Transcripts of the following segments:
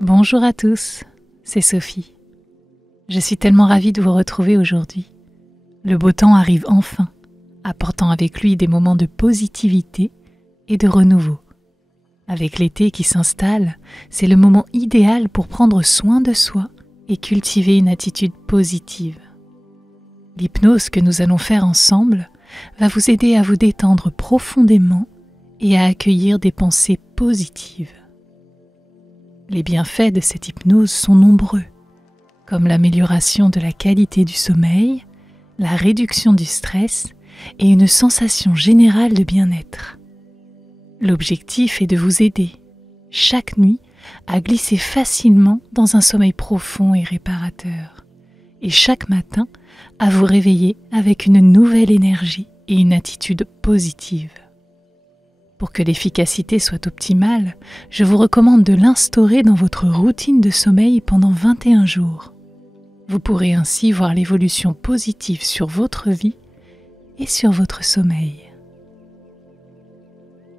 Bonjour à tous, c'est Sophie. Je suis tellement ravie de vous retrouver aujourd'hui. Le beau temps arrive enfin, apportant avec lui des moments de positivité et de renouveau. Avec l'été qui s'installe, c'est le moment idéal pour prendre soin de soi et cultiver une attitude positive. L'hypnose que nous allons faire ensemble va vous aider à vous détendre profondément et à accueillir des pensées positives. Les bienfaits de cette hypnose sont nombreux, comme l'amélioration de la qualité du sommeil, la réduction du stress et une sensation générale de bien-être. L'objectif est de vous aider, chaque nuit, à glisser facilement dans un sommeil profond et réparateur, et chaque matin, à vous réveiller avec une nouvelle énergie et une attitude positive. Pour que l'efficacité soit optimale, je vous recommande de l'instaurer dans votre routine de sommeil pendant 21 jours. Vous pourrez ainsi voir l'évolution positive sur votre vie et sur votre sommeil.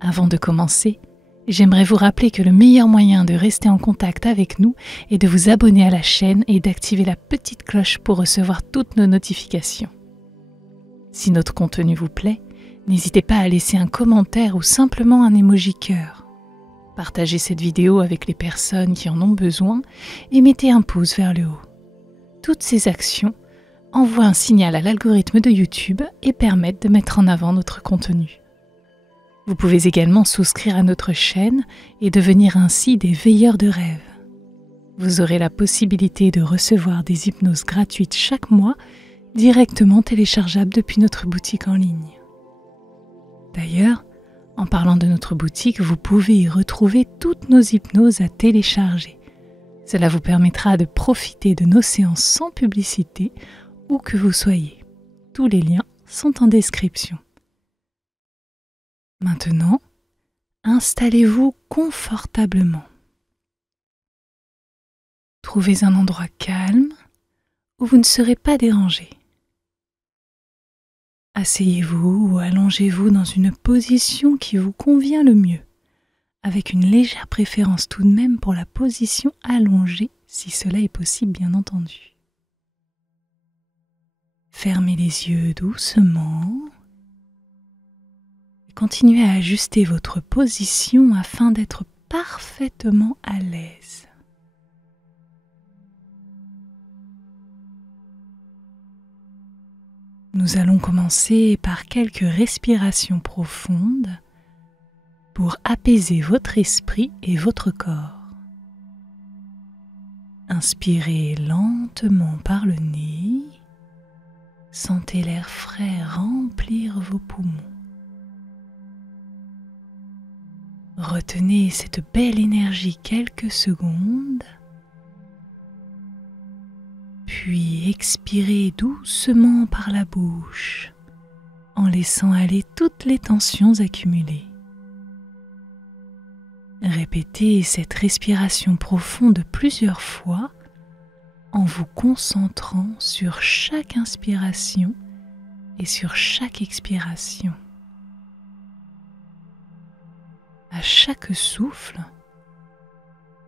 Avant de commencer, j'aimerais vous rappeler que le meilleur moyen de rester en contact avec nous est de vous abonner à la chaîne et d'activer la petite cloche pour recevoir toutes nos notifications. Si notre contenu vous plaît, n'hésitez pas à laisser un commentaire ou simplement un emoji cœur. Partagez cette vidéo avec les personnes qui en ont besoin et mettez un pouce vers le haut. Toutes ces actions envoient un signal à l'algorithme de YouTube et permettent de mettre en avant notre contenu. Vous pouvez également souscrire à notre chaîne et devenir ainsi des veilleurs de rêve. Vous aurez la possibilité de recevoir des hypnoses gratuites chaque mois, directement téléchargeables depuis notre boutique en ligne. D'ailleurs, en parlant de notre boutique, vous pouvez y retrouver toutes nos hypnoses à télécharger. Cela vous permettra de profiter de nos séances sans publicité, où que vous soyez. Tous les liens sont en description. Maintenant, installez-vous confortablement. Trouvez un endroit calme où vous ne serez pas dérangé. Asseyez-vous ou allongez-vous dans une position qui vous convient le mieux, avec une légère préférence tout de même pour la position allongée, si cela est possible bien entendu. Fermez les yeux doucement et continuez à ajuster votre position afin d'être parfaitement à l'aise. Nous allons commencer par quelques respirations profondes pour apaiser votre esprit et votre corps. Inspirez lentement par le nez. Sentez l'air frais remplir vos poumons. Retenez cette belle énergie quelques secondes. Puis expirez doucement par la bouche en laissant aller toutes les tensions accumulées. Répétez cette respiration profonde plusieurs fois en vous concentrant sur chaque inspiration et sur chaque expiration. À chaque souffle,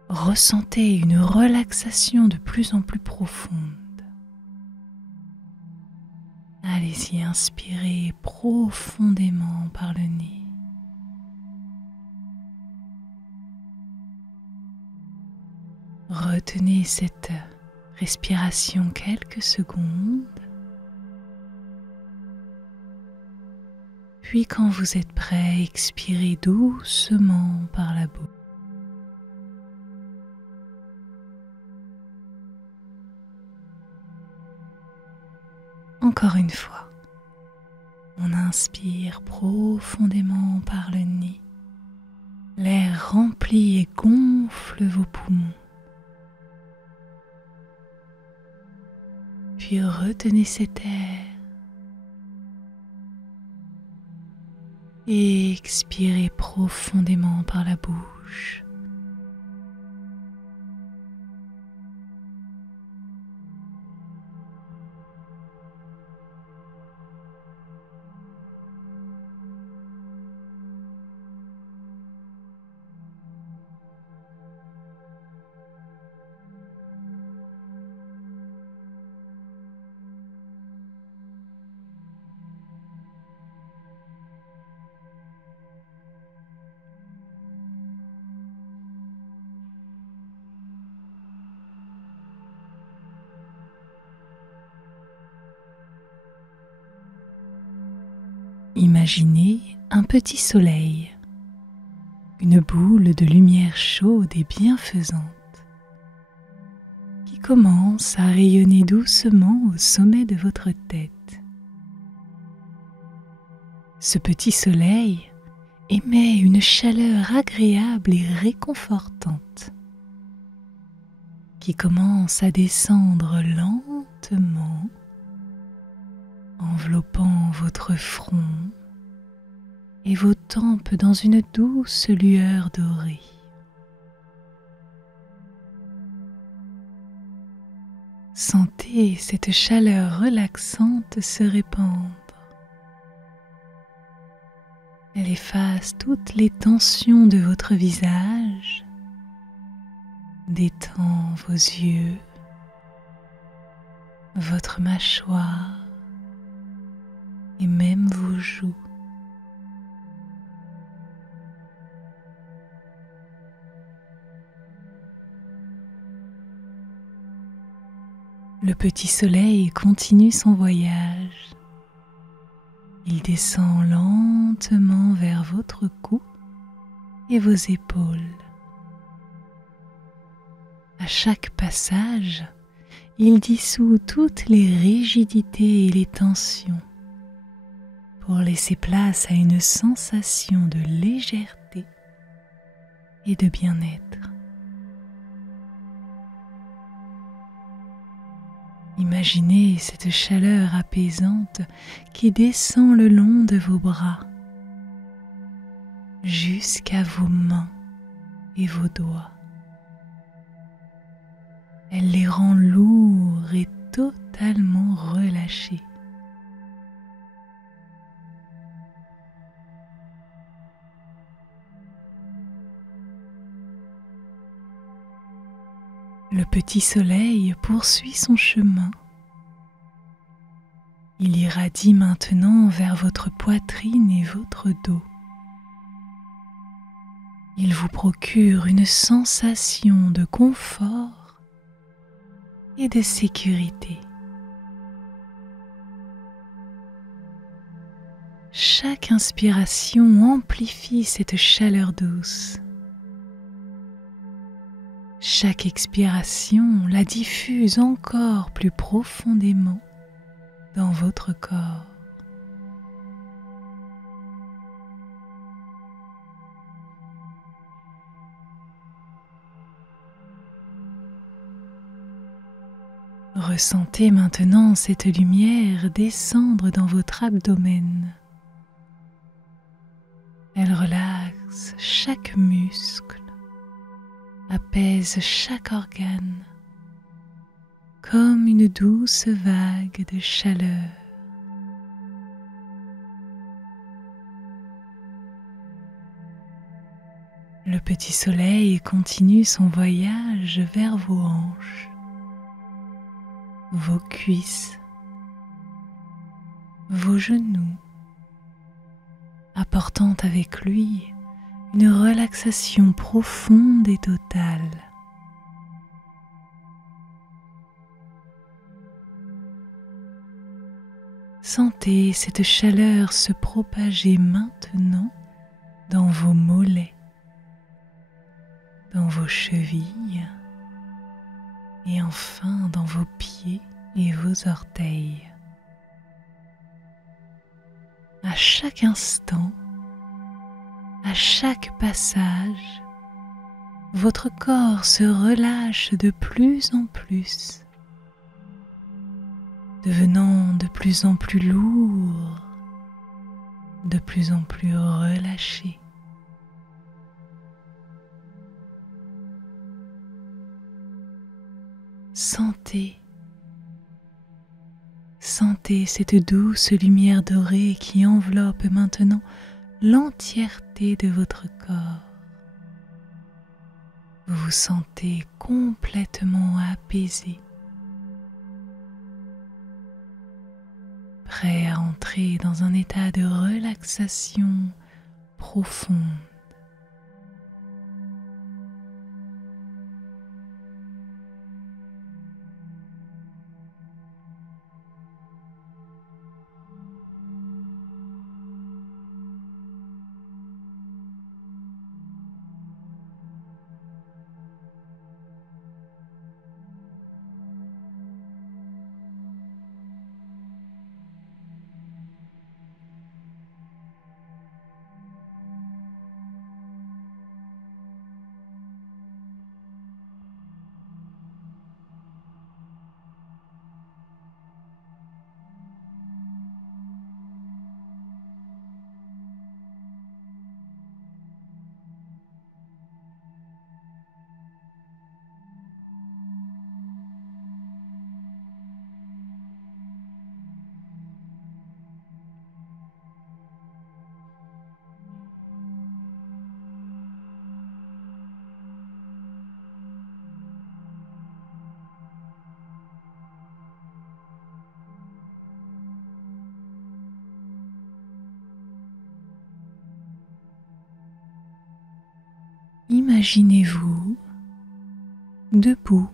ressentez une relaxation de plus en plus profonde. Allez-y, inspirez profondément par le nez. Retenez cette respiration quelques secondes. Puis quand vous êtes prêt, expirez doucement par la bouche. Encore une fois, on inspire profondément par le nez. L'air remplit et gonfle vos poumons. Puis retenez cet air et expirez profondément par la bouche. Imaginez un petit soleil, une boule de lumière chaude et bienfaisante qui commence à rayonner doucement au sommet de votre tête. Ce petit soleil émet une chaleur agréable et réconfortante qui commence à descendre lentement, enveloppant votre front et vos tempes dans une douce lueur dorée. Sentez cette chaleur relaxante se répandre. Elle efface toutes les tensions de votre visage, détend vos yeux, votre mâchoire et même vos joues. Le petit soleil continue son voyage. Il descend lentement vers votre cou et vos épaules. À chaque passage, il dissout toutes les rigidités et les tensions pour laisser place à une sensation de légèreté et de bien-être. Imaginez cette chaleur apaisante qui descend le long de vos bras jusqu'à vos mains et vos doigts. Elle les rend lourds et totalement relâchés. Le petit soleil poursuit son chemin. Il irradie maintenant vers votre poitrine et votre dos. Il vous procure une sensation de confort et de sécurité. Chaque inspiration amplifie cette chaleur douce. Chaque expiration la diffuse encore plus profondément dans votre corps. Ressentez maintenant cette lumière descendre dans votre abdomen. Elle relaxe chaque muscle, apaise chaque organe, comme une douce vague de chaleur. Le petit soleil continue son voyage vers vos hanches, vos cuisses, vos genoux, apportant avec lui une relaxation profonde et totale. Sentez cette chaleur se propager maintenant dans vos mollets, dans vos chevilles et enfin dans vos pieds et vos orteils. À chaque instant, à chaque passage, votre corps se relâche de plus en plus, devenant de plus en plus lourd, de plus en plus relâché. Sentez cette douce lumière dorée qui enveloppe maintenant l'entièreté de votre corps. Vous vous sentez complètement apaisé, prêt à entrer dans un état de relaxation profonde. imaginez-vous debout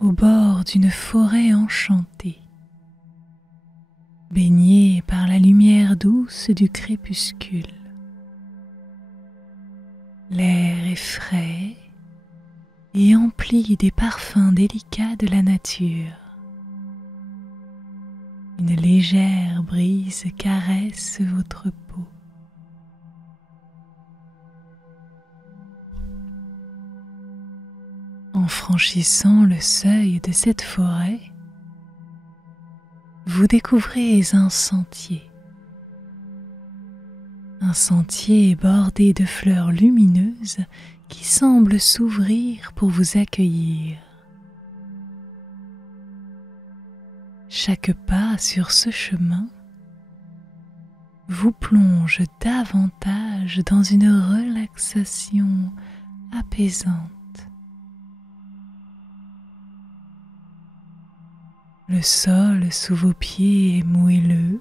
au bord d'une forêt enchantée, baignée par la lumière douce du crépuscule. L'air est frais et empli des parfums délicats de la nature. Une légère brise caresse votre peau. En franchissant le seuil de cette forêt, vous découvrez un sentier bordé de fleurs lumineuses qui semblent s'ouvrir pour vous accueillir. Chaque pas sur ce chemin vous plonge davantage dans une relaxation apaisante. Le sol sous vos pieds est moelleux,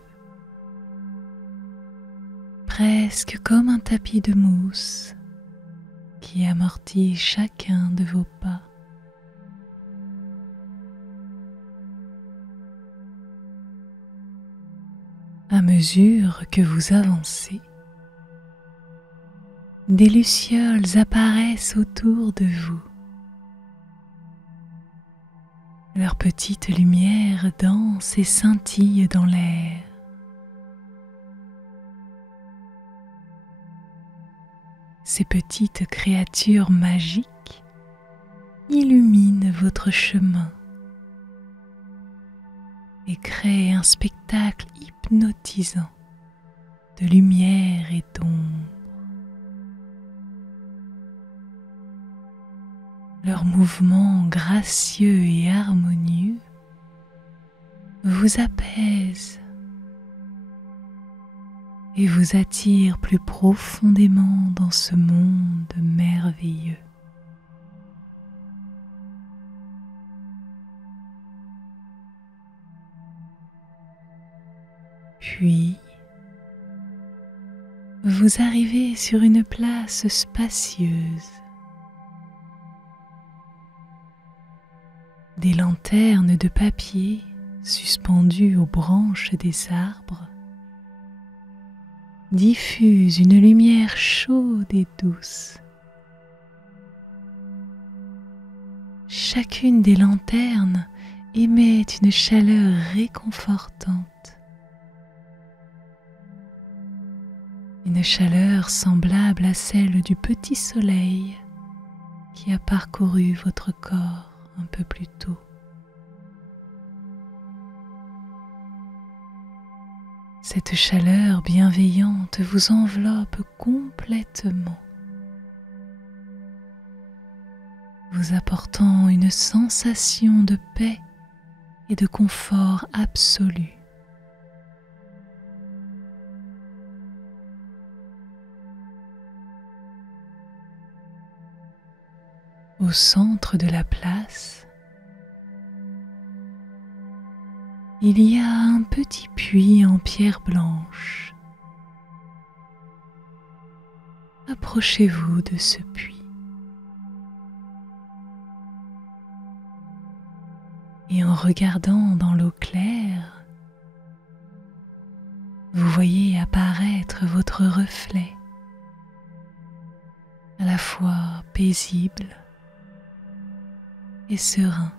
presque comme un tapis de mousse qui amortit chacun de vos pas. À mesure que vous avancez, des lucioles apparaissent autour de vous. Leur petite lumière danse et scintille dans l'air. Ces petites créatures magiques illuminent votre chemin et créent un spectacle hypnotisant de lumière et d'ombre. Leurs mouvements gracieux et harmonieux vous apaisent et vous attirent plus profondément dans ce monde merveilleux. Puis, vous arrivez sur une place spacieuse. Des lanternes de papier suspendues aux branches des arbres diffusent une lumière chaude et douce. Chacune des lanternes émet une chaleur réconfortante, une chaleur semblable à celle du petit soleil qui a parcouru votre corps un peu plus tôt. Cette chaleur bienveillante vous enveloppe complètement, vous apportant une sensation de paix et de confort absolu. Au centre de la place, il y a un petit puits en pierre blanche. Approchez-vous de ce puits et en regardant dans l'eau claire, vous voyez apparaître votre reflet, à la fois paisible et serein.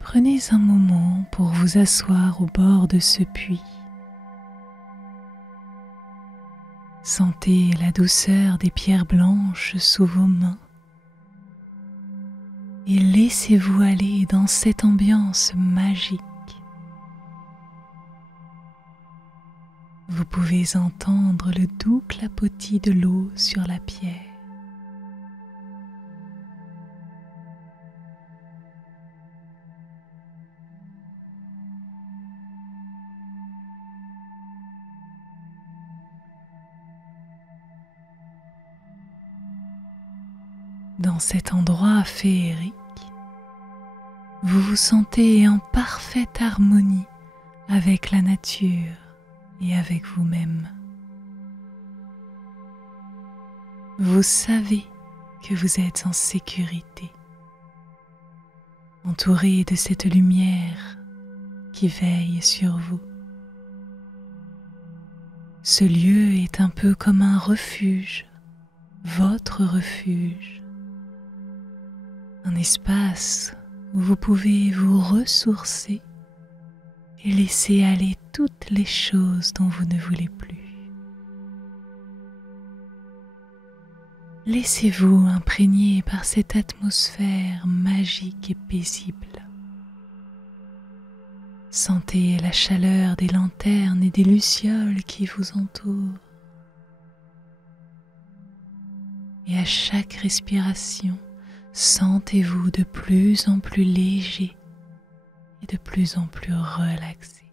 Prenez un moment pour vous asseoir au bord de ce puits. Sentez la douceur des pierres blanches sous vos mains et laissez-vous aller dans cette ambiance magique. Vous pouvez entendre le doux clapotis de l'eau sur la pierre. Dans cet endroit féerique, vous vous sentez en parfaite harmonie avec la nature et avec vous-même. Vous savez que vous êtes en sécurité, entouré de cette lumière qui veille sur vous. Ce lieu est un peu comme un refuge, votre refuge, un espace où vous pouvez vous ressourcer et laisser aller toutes les choses dont vous ne voulez plus. Laissez-vous imprégner par cette atmosphère magique et paisible. Sentez la chaleur des lanternes et des lucioles qui vous entourent. Et à chaque respiration, sentez-vous de plus en plus léger et de plus en plus relaxé.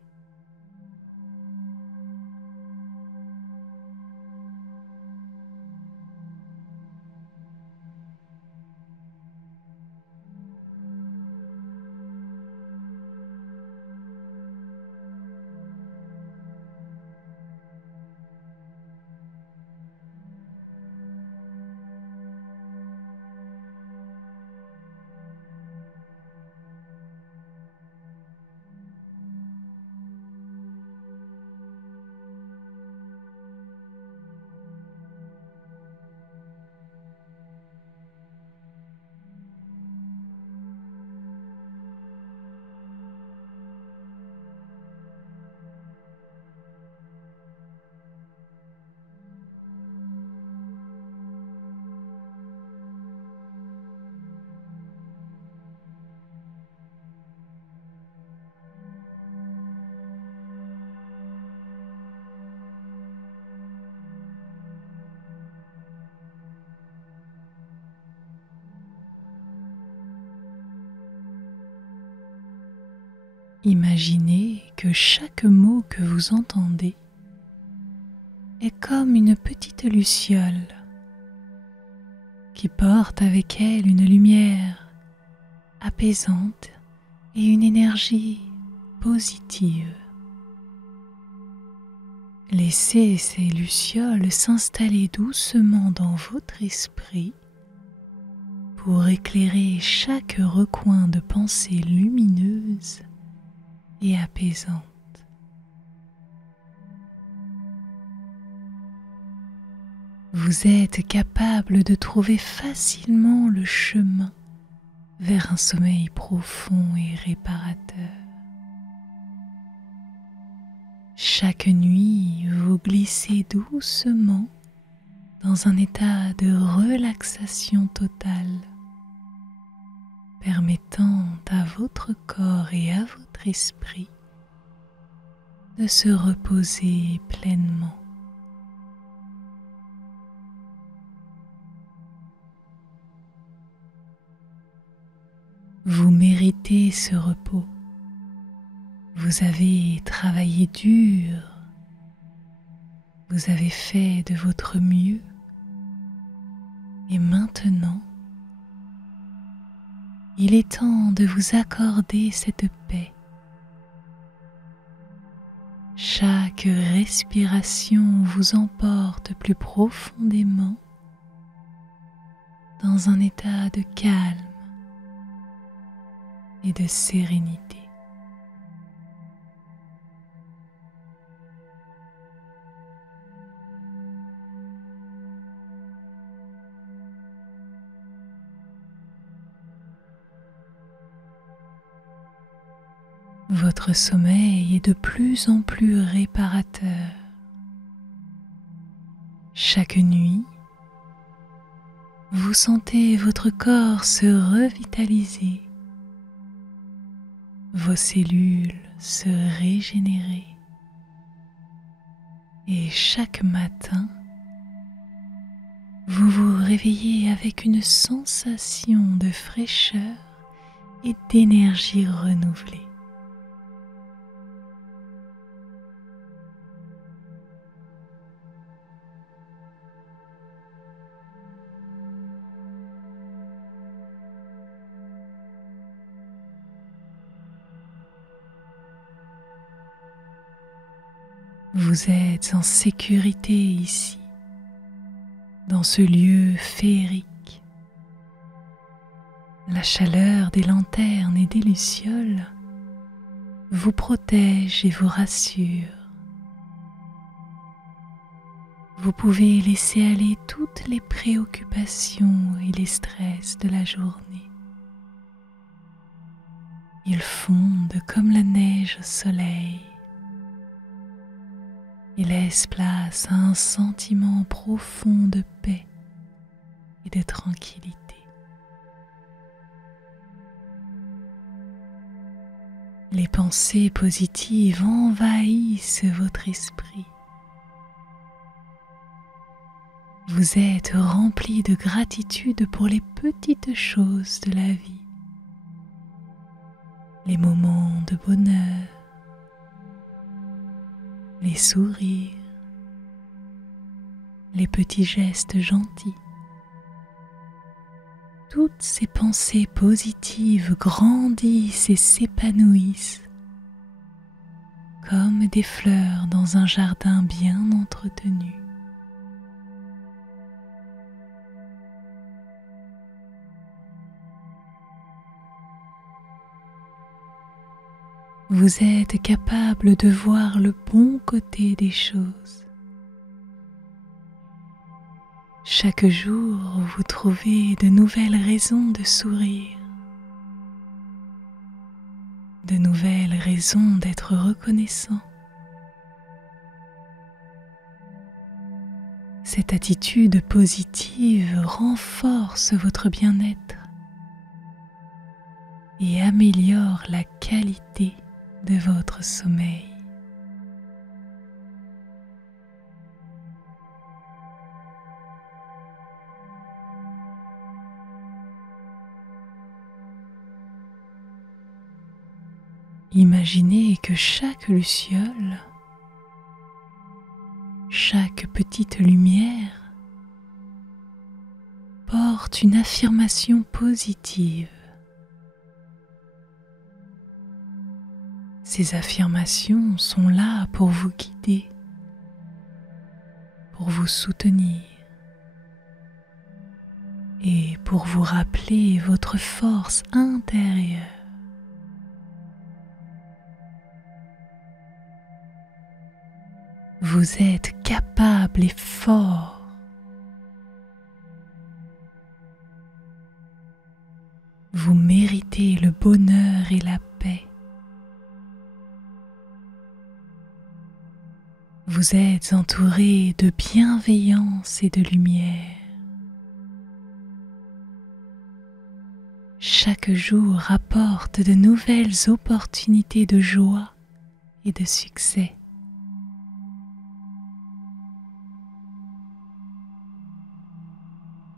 Imaginez que chaque mot que vous entendez est comme une petite luciole qui porte avec elle une lumière apaisante et une énergie positive. Laissez ces lucioles s'installer doucement dans votre esprit pour éclairer chaque recoin de pensée lumineuse et apaisante. Vous êtes capable de trouver facilement le chemin vers un sommeil profond et réparateur. Chaque nuit, vous glissez doucement dans un état de relaxation totale, permettant à votre corps et à votre esprit de se reposer pleinement. Vous méritez ce repos. Vous avez travaillé dur. Vous avez fait de votre mieux. Et maintenant, il est temps de vous accorder cette paix. Chaque respiration vous emporte plus profondément dans un état de calme et de sérénité. Votre sommeil est de plus en plus réparateur. Chaque nuit, vous sentez votre corps se revitaliser, vos cellules se régénérer. Et chaque matin, vous vous réveillez avec une sensation de fraîcheur et d'énergie renouvelée. Vous êtes en sécurité ici, dans ce lieu féerique. La chaleur des lanternes et des lucioles vous protège et vous rassure. Vous pouvez laisser aller toutes les préoccupations et les stress de la journée. Ils fondent comme la neige au soleil et laissent place à un sentiment profond de paix et de tranquillité. Les pensées positives envahissent votre esprit. Vous êtes rempli de gratitude pour les petites choses de la vie, les moments de bonheur, les sourires, les petits gestes gentils. Toutes ces pensées positives grandissent et s'épanouissent comme des fleurs dans un jardin bien entretenu. Vous êtes capable de voir le bon côté des choses. Chaque jour, vous trouvez de nouvelles raisons de sourire, de nouvelles raisons d'être reconnaissant. Cette attitude positive renforce votre bien-être et améliore la qualité de votre sommeil. Imaginez que chaque luciole, chaque petite lumière porte une affirmation positive. Ces affirmations sont là pour vous guider, pour vous soutenir et pour vous rappeler votre force intérieure. Vous êtes capable et fort. Vous méritez le bonheur et la paix. Vous êtes entouré de bienveillance et de lumière. Chaque jour apporte de nouvelles opportunités de joie et de succès.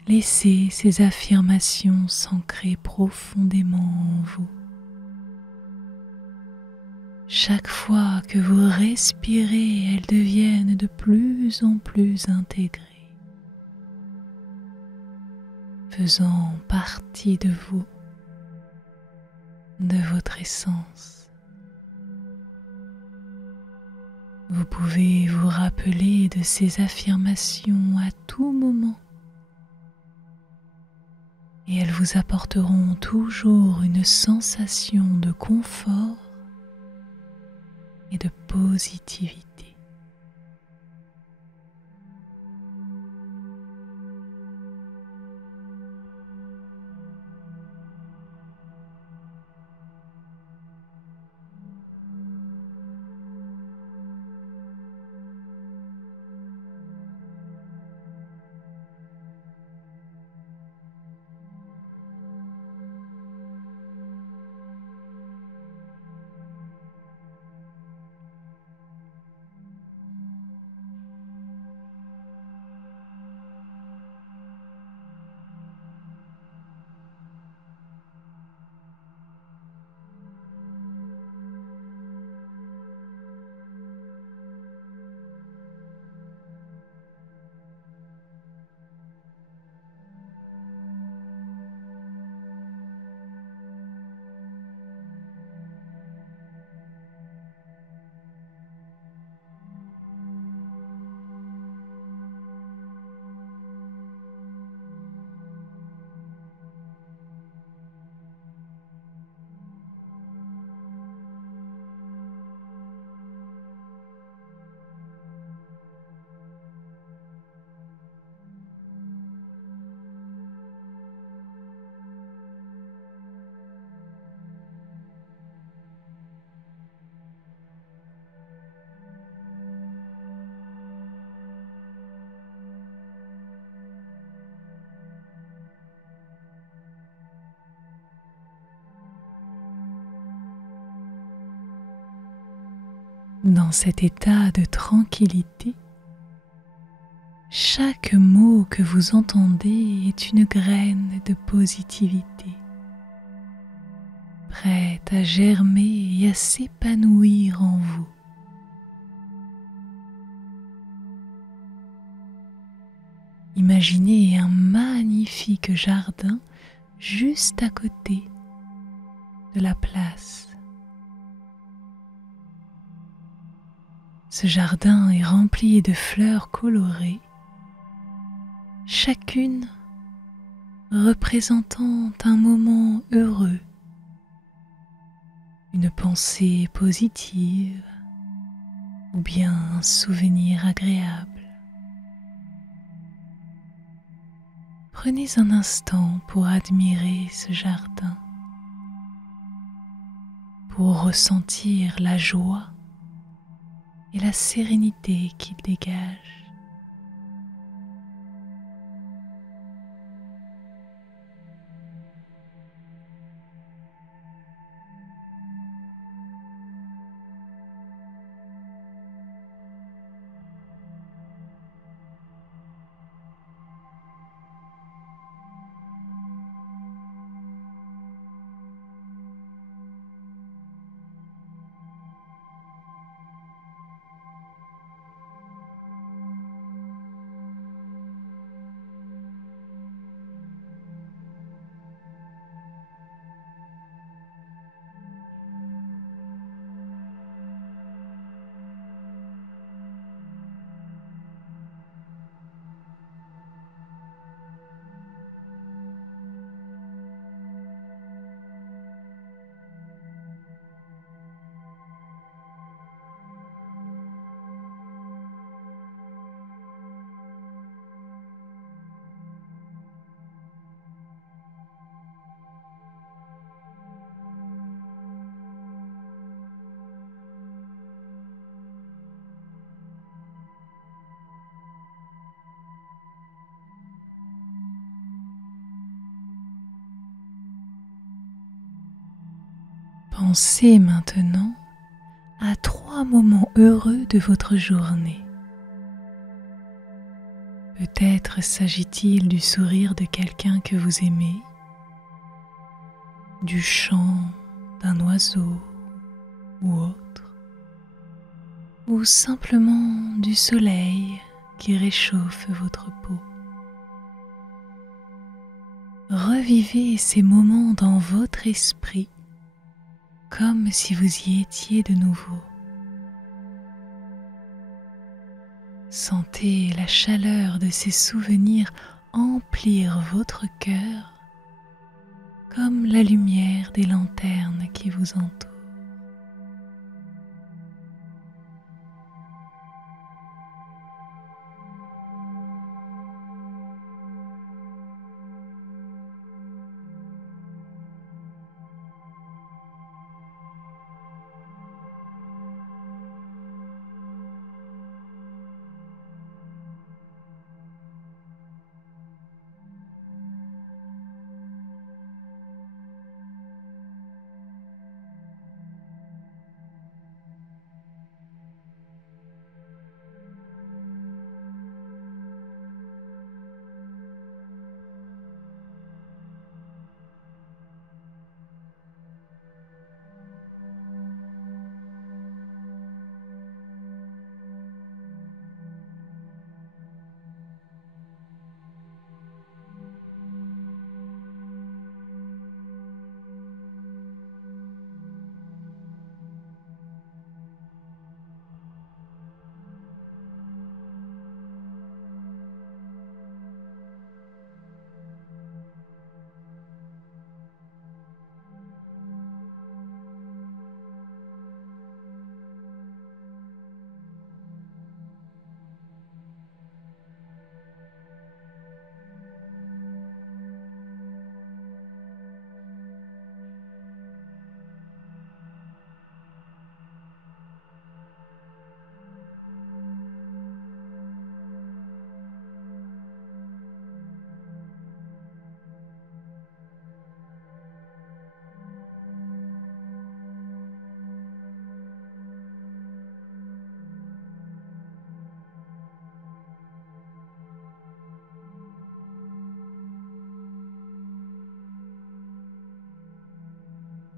Laissez ces affirmations s'ancrer profondément en vous. Chaque fois que vous respirez, elles deviennent de plus en plus intégrées, faisant partie de vous, de votre essence. Vous pouvez vous rappeler de ces affirmations à tout moment et elles vous apporteront toujours une sensation de confort et de positivité. Dans cet état de tranquillité, chaque mot que vous entendez est une graine de positivité, prête à germer et à s'épanouir en vous. Imaginez un magnifique jardin juste à côté de la place. Ce jardin est rempli de fleurs colorées, chacune représentant un moment heureux, une pensée positive ou bien un souvenir agréable. Prenez un instant pour admirer ce jardin, pour ressentir la joie et la sérénité qu'il dégage. Pensez maintenant à 3 moments heureux de votre journée. Peut-être s'agit-il du sourire de quelqu'un que vous aimez, du chant d'un oiseau ou autre, ou simplement du soleil qui réchauffe votre peau. Revivez ces moments dans votre esprit comme si vous y étiez de nouveau. Sentez la chaleur de ces souvenirs emplir votre cœur comme la lumière des lanternes qui vous entourent.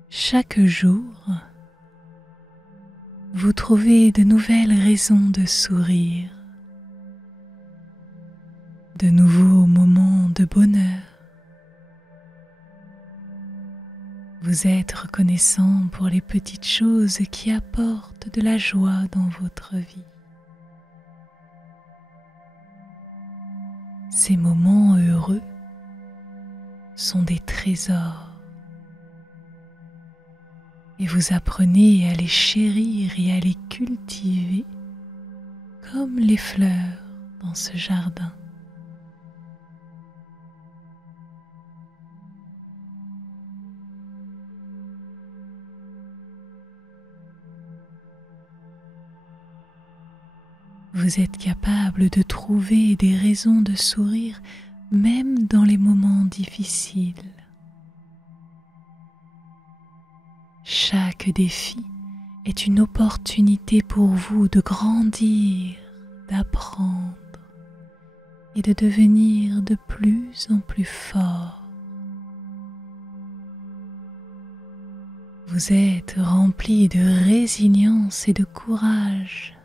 Chaque jour, vous trouvez de nouvelles raisons de sourire, de nouveaux moments de bonheur. Vous êtes reconnaissant pour les petites choses qui apportent de la joie dans votre vie. Ces moments heureux sont des trésors et vous apprenez à les chérir et à les cultiver comme les fleurs dans ce jardin. Vous êtes capable de trouver des raisons de sourire même dans les moments difficiles. Chaque défi est une opportunité pour vous de grandir, d'apprendre et de devenir de plus en plus fort. Vous êtes rempli de résilience et de courage.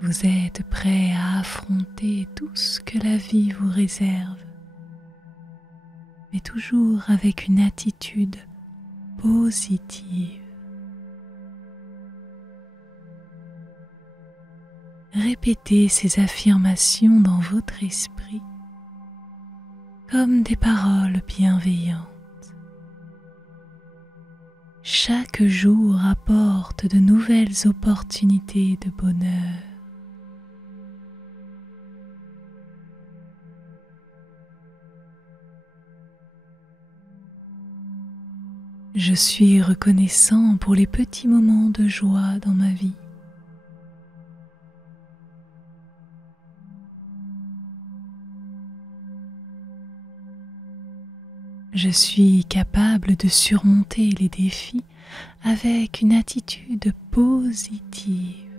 Vous êtes prêt à affronter tout ce que la vie vous réserve, mais toujours avec une attitude positive. Répétez ces affirmations dans votre esprit comme des paroles bienveillantes. Chaque jour apporte de nouvelles opportunités de bonheur. Je suis reconnaissant pour les petits moments de joie dans ma vie. Je suis capable de surmonter les défis avec une attitude positive.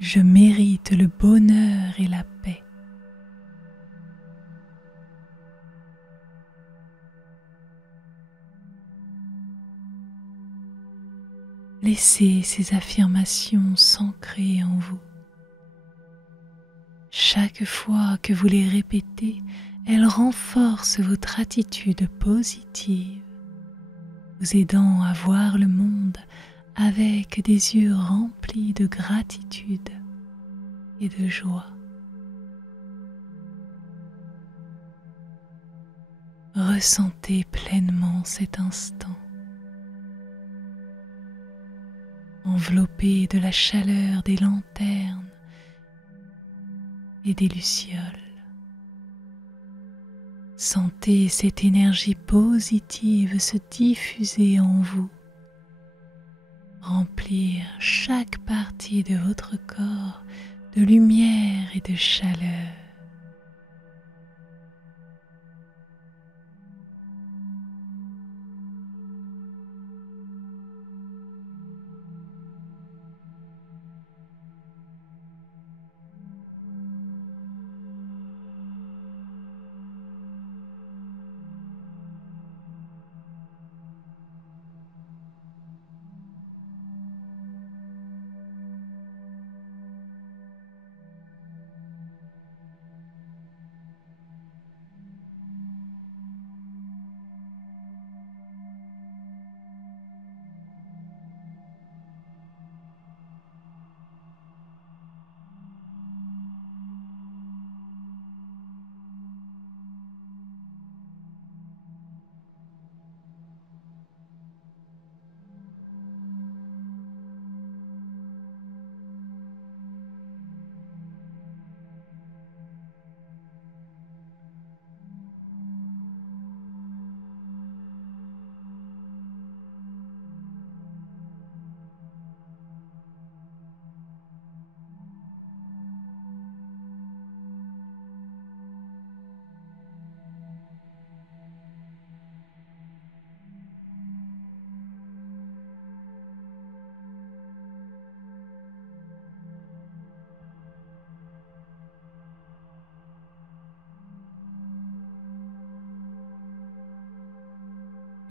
Je mérite le bonheur et la paix. Laissez ces affirmations s'ancrer en vous. Chaque fois que vous les répétez, elles renforcent votre attitude positive, vous aidant à voir le monde avec des yeux remplis de gratitude et de joie. Ressentez pleinement cet instant, enveloppé de la chaleur des lanternes et des lucioles. Sentez cette énergie positive se diffuser en vous, remplir chaque partie de votre corps de lumière et de chaleur.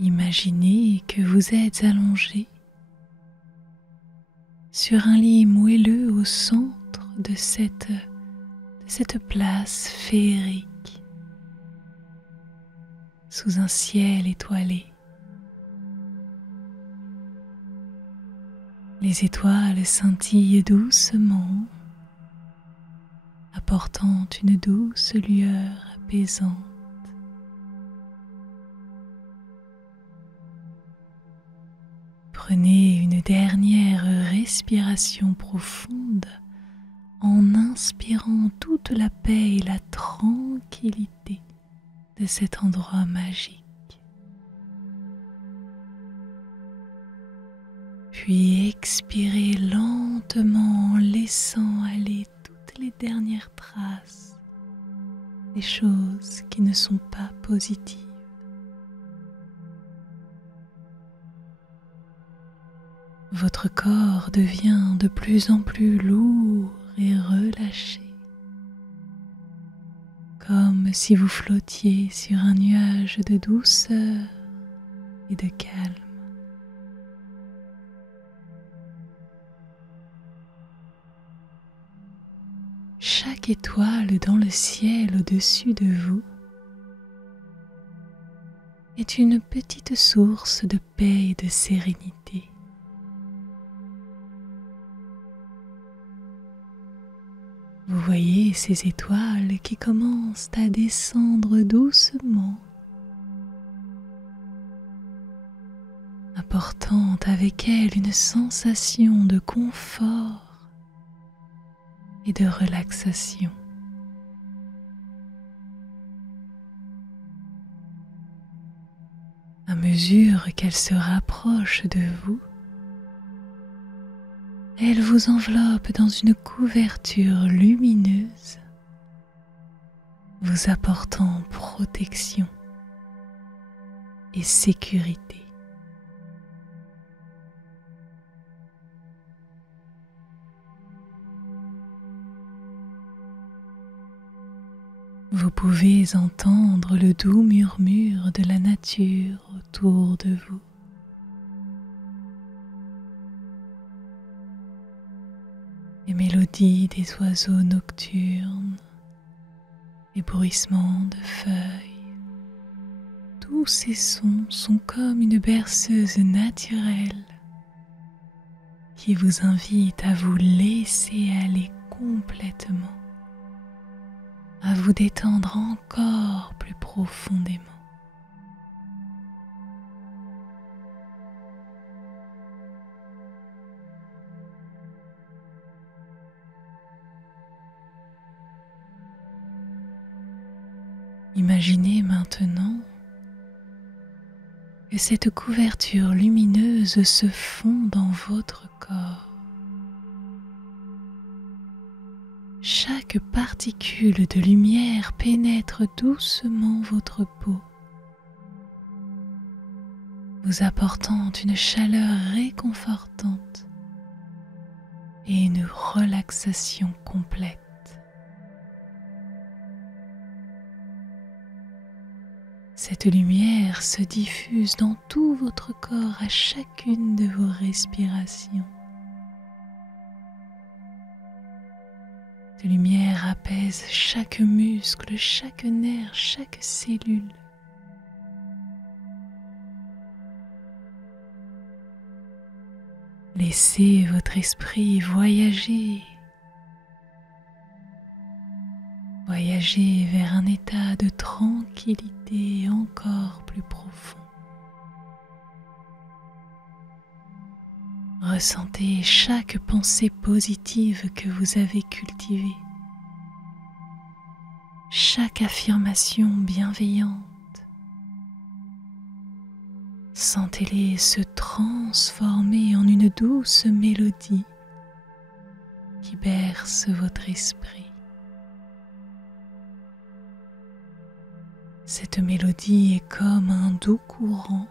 Imaginez que vous êtes allongé sur un lit moelleux au centre de cette place féerique, sous un ciel étoilé. Les étoiles scintillent doucement, apportant une douce lueur apaisante. Prenez une dernière respiration profonde en inspirant toute la paix et la tranquillité de cet endroit magique. Puis expirez lentement en laissant aller toutes les dernières traces des choses qui ne sont pas positives. Votre corps devient de plus en plus lourd et relâché, comme si vous flottiez sur un nuage de douceur et de calme. Chaque étoile dans le ciel au-dessus de vous est une petite source de paix et de sérénité. Vous voyez ces étoiles qui commencent à descendre doucement, apportant avec elles une sensation de confort et de relaxation. À mesure qu'elles se rapprochent de vous, elles vous enveloppent dans une couverture lumineuse, vous apportant protection et sécurité. Vous pouvez entendre le doux murmure de la nature autour de vous. Les mélodies des oiseaux nocturnes, les bruissements de feuilles. Tous ces sons sont comme une berceuse naturelle qui vous invite à vous laisser aller complètement, à vous détendre encore plus profondément. Imaginez maintenant que cette couverture lumineuse se fond dans votre corps. Chaque particule de lumière pénètre doucement votre peau, vous apportant une chaleur réconfortante et une relaxation complète. Cette lumière se diffuse dans tout votre corps à chacune de vos respirations. Cette lumière apaise chaque muscle, chaque nerf, chaque cellule. Laissez votre esprit voyager vers un état de tranquillité encore plus profond. Ressentez chaque pensée positive que vous avez cultivée, chaque affirmation bienveillante. Sentez-les se transformer en une douce mélodie qui berce votre esprit. Cette mélodie est comme un doux courant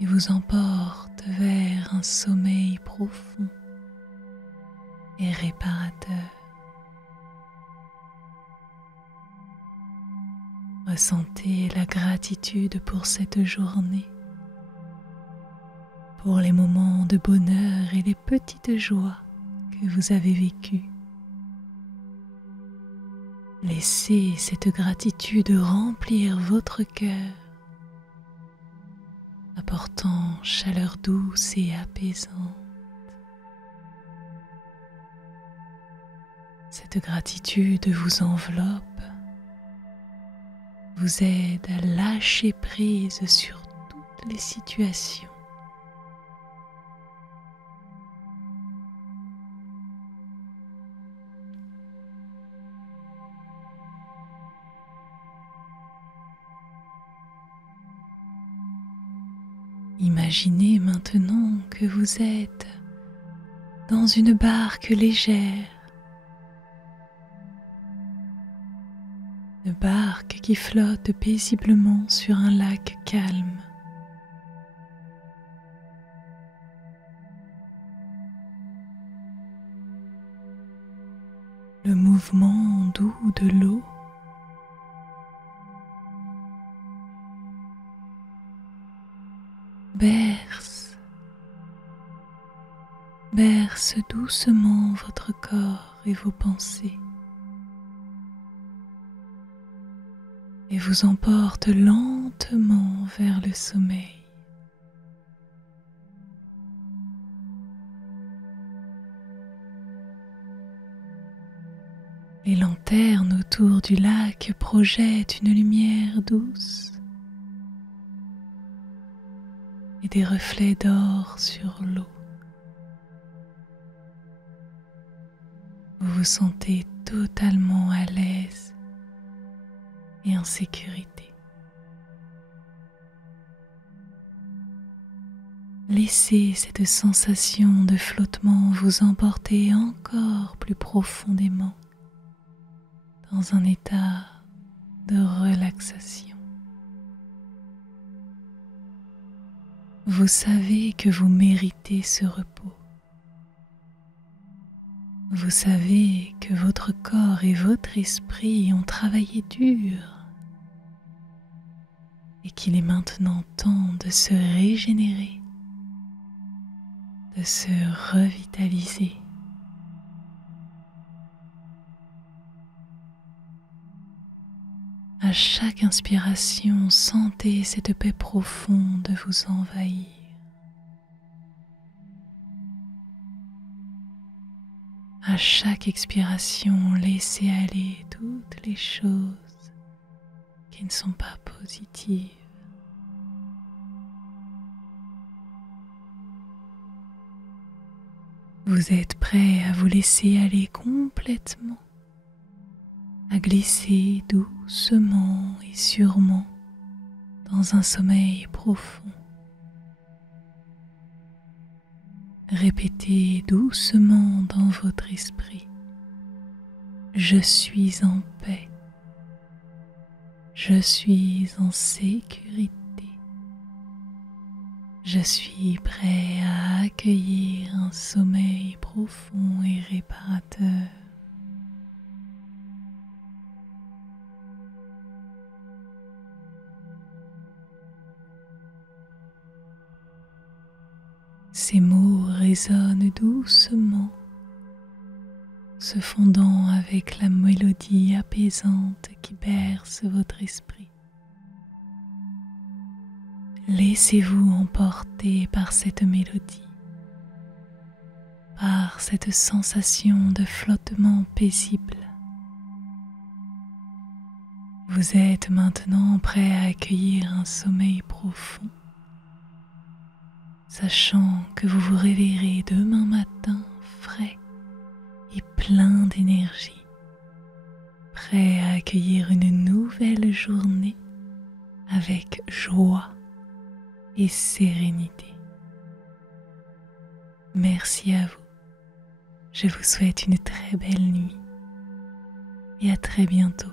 et vous emporte vers un sommeil profond et réparateur. Ressentez la gratitude pour cette journée, pour les moments de bonheur et les petites joies que vous avez vécues. Laissez cette gratitude remplir votre cœur, apportant chaleur douce et apaisante. Cette gratitude vous enveloppe, vous aide à lâcher prise sur toutes les situations. Imaginez maintenant que vous êtes dans une barque légère, une barque qui flotte paisiblement sur un lac calme. Le mouvement doux de l'eau berce doucement votre corps et vos pensées et vous emporte lentement vers le sommeil. Les lanternes autour du lac projettent une lumière douce et des reflets d'or sur l'eau. Vous vous sentez totalement à l'aise et en sécurité. Laissez cette sensation de flottement vous emporter encore plus profondément dans un état de relaxation. Vous savez que vous méritez ce repos. Vous savez que votre corps et votre esprit ont travaillé dur et qu'il est maintenant temps de se régénérer, de se revitaliser. À chaque inspiration, sentez cette paix profonde vous envahir. À chaque expiration, laissez aller toutes les choses qui ne sont pas positives. Vous êtes prêt à vous laisser aller complètement, à glisser doucement et sûrement dans un sommeil profond. Répétez doucement dans votre esprit: je suis en paix, je suis en sécurité, je suis prêt à accueillir un sommeil profond et réparateur. Ces mots résonnent doucement, se fondant avec la mélodie apaisante qui berce votre esprit. Laissez-vous emporter par cette mélodie, par cette sensation de flottement paisible. Vous êtes maintenant prêt à accueillir un sommeil profond, sachant que vous vous réveillerez demain matin frais et plein d'énergie, prêt à accueillir une nouvelle journée avec joie et sérénité. Merci à vous. Je vous souhaite une très belle nuit et à très bientôt.